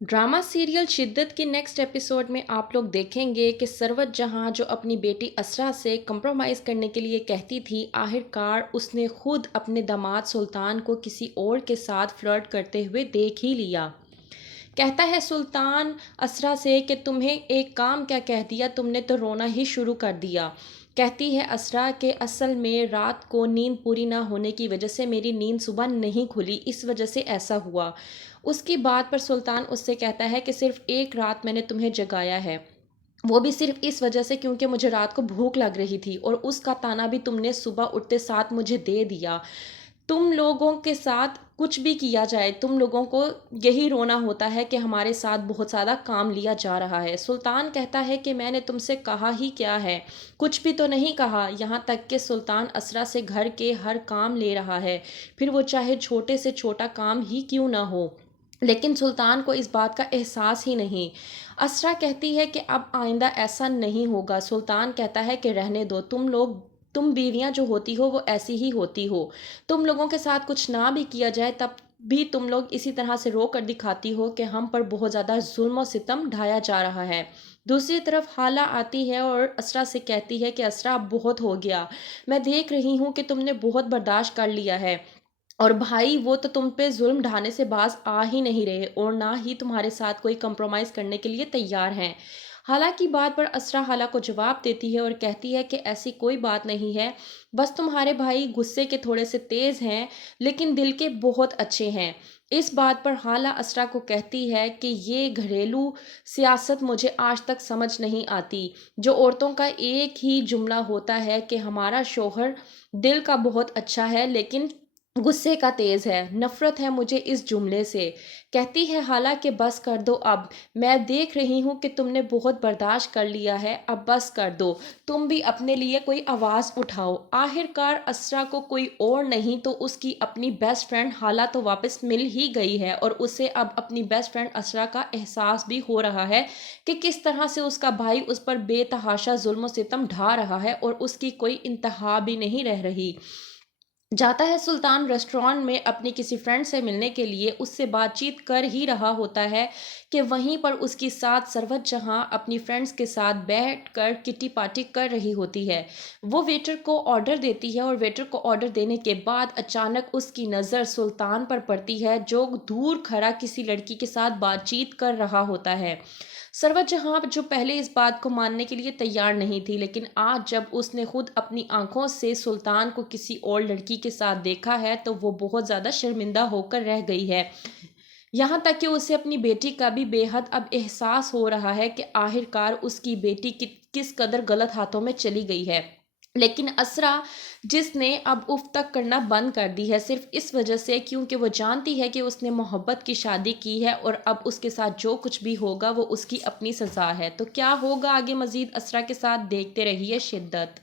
Drama serial शिद्दत के next episode में आप लोग देखेंगे कि सरवत जहां जो अपनी बेटी असरा से कंप्रोमाइज़ करने के लिए कहती थी, आखिरकार उसने खुद अपने दामाद सुल्तान को किसी और के साथ फ्लर्ट करते हुए देख ही लिया। कहता है सुल्तान असरा से कि तुम्हें एक काम क्या कह दिया, तुमने तो रोना ही शुरू कर दिया। कहती है असरा कि असल में रात को नींद पूरी ना होने की वजह से मेरी नींद सुबह नहीं खुली, इस वजह से ऐसा हुआ। उसकी बात पर सुल्तान उससे कहता है कि सिर्फ एक रात मैंने तुम्हें जगाया है, वो भी सिर्फ इस वजह से क्योंकि मुझे रात को भूख लग रही थी, और उसका ताना भी तुमने सुबह उठते साथ मुझे दे दिया। तुम लोगों के साथ कुछ भी किया जाए, तुम लोगों को यही रोना होता है कि हमारे साथ बहुत ज़्यादा काम लिया जा रहा है। सुल्तान कहता है कि मैंने तुमसे कहा ही क्या है, कुछ भी तो नहीं कहा। यहाँ तक कि सुल्तान असरा से घर के हर काम ले रहा है, फिर वो चाहे छोटे से छोटा काम ही क्यों ना हो, लेकिन सुल्तान को इस बात का एहसास ही नहीं। असरा कहती है कि अब आइंदा ऐसा नहीं होगा। सुल्तान कहता है कि रहने दो, तुम बीवियां जो होती हो वो ऐसी ही होती हो। तुम लोगों के साथ कुछ ना भी किया जाए तब भी तुम लोग इसी तरह से रो कर दिखाती हो कि हम पर बहुत ज़्यादा जुल्म और सितम ढाया जा रहा है। दूसरी तरफ हाला आती है और असरा से कहती है कि असरा अब बहुत हो गया, मैं देख रही हूँ कि तुमने बहुत बर्दाश्त कर लिया है, और भाई वो तो तुम पे जुल्म ढाने से बाज आ ही नहीं रहे और ना ही तुम्हारे साथ कोई कंप्रोमाइज़ करने के लिए तैयार हैं। हालांकि बात पर असरा हाला को जवाब देती है और कहती है कि ऐसी कोई बात नहीं है, बस तुम्हारे भाई गुस्से के थोड़े से तेज़ हैं, लेकिन दिल के बहुत अच्छे हैं। इस बात पर हाला असरा को कहती है कि ये घरेलू सियासत मुझे आज तक समझ नहीं आती, जो औरतों का एक ही जुमला होता है कि हमारा शोहर दिल का बहुत अच्छा है लेकिन गुस्से का तेज़ है। नफ़रत है मुझे इस जुमले से। कहती है हालांकि बस कर दो अब, मैं देख रही हूँ कि तुमने बहुत बर्दाश्त कर लिया है, अब बस कर दो, तुम भी अपने लिए कोई आवाज़ उठाओ। आखिरकार असरा को कोई और नहीं तो उसकी अपनी बेस्ट फ्रेंड हाला तो वापस मिल ही गई है, और उसे अब अपनी बेस्ट फ्रेंड असरा का एहसास भी हो रहा है कि किस तरह से उसका भाई उस पर बेतहाशा जुल्म सितम ढा रहा है और उसकी कोई इंतहा भी नहीं रह रही। जाता है सुल्तान रेस्टोरेंट में अपनी किसी फ्रेंड से मिलने के लिए, उससे बातचीत कर ही रहा होता है कि वहीं पर उसकी साथ सरवत जहां अपनी फ्रेंड्स के साथ बैठकर किटी पार्टी कर रही होती है। वो वेटर को ऑर्डर देती है और वेटर को ऑर्डर देने के बाद अचानक उसकी नज़र सुल्तान पर पड़ती है, जो दूर खड़ा किसी लड़की के साथ बातचीत कर रहा होता है। सरवत जहां जो पहले इस बात को मानने के लिए तैयार नहीं थी, लेकिन आज जब उसने खुद अपनी आंखों से सुल्तान को किसी और लड़की के साथ देखा है तो वो बहुत ज़्यादा शर्मिंदा होकर रह गई है। यहाँ तक कि उसे अपनी बेटी का भी बेहद अब एहसास हो रहा है कि आखिरकार उसकी बेटी किस कदर गलत हाथों में चली गई है। लेकिन असरा, जिसने अब उफ तक करना बंद कर दी है सिर्फ इस वजह से क्योंकि वो जानती है कि उसने मोहब्बत की शादी की है और अब उसके साथ जो कुछ भी होगा वो उसकी अपनी सज़ा है। तो क्या होगा आगे मज़ीद असरा के साथ, देखते रहिए शिद्दत।